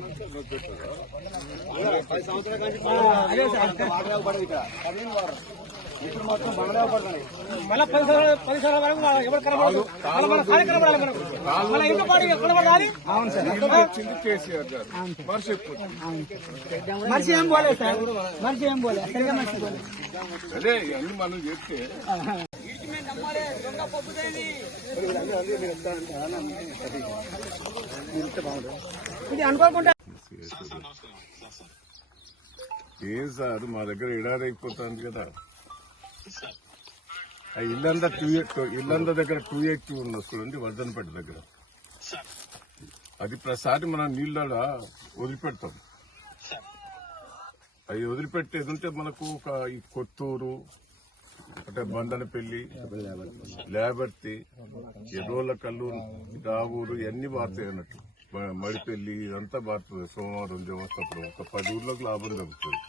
10 సంవత్సరాల నుంచి ఇప్పుడు మొత్తం బంగ్లా పడుతుంది. మళ్ళీ 10 సంవత్సరాల వరకు ఎవరు కనబడదు. అవును సార్, కేసీఆర్ గారు మనిషి ఏం పోలేదు సార్, మనిషి ఏం పోలేదు, సరిగా మనిషి పోలేదు. అదే అన్ని మనం చెప్తే ఇది అనుకోకుండా ఏం సార్ మా దగ్గర ఎడారి అయిపోతుంది కదా. ఇల్లందా దగ్గర 280 ఉన్న చూడండి, వర్ధనపేట దగ్గర. అది ప్రతిసారి మనం నీళ్ళ వదిలిపెడతాం. అవి వదిలిపెట్టేది ఉంటే మనకు ఈ కొత్తూరు అంటే బండనపల్లి, లేబర్తి, ఎర్రోళ్ళ కల్లు, రావూరు ఇవన్నీ బారుతాయి అన్నట్టు. మడిపల్లి ఇదంతా బారుతుంది. సోమవారం దేవస్థాపురం ఒక 10 ఊర్లకు లాభం జరుగుతుంది.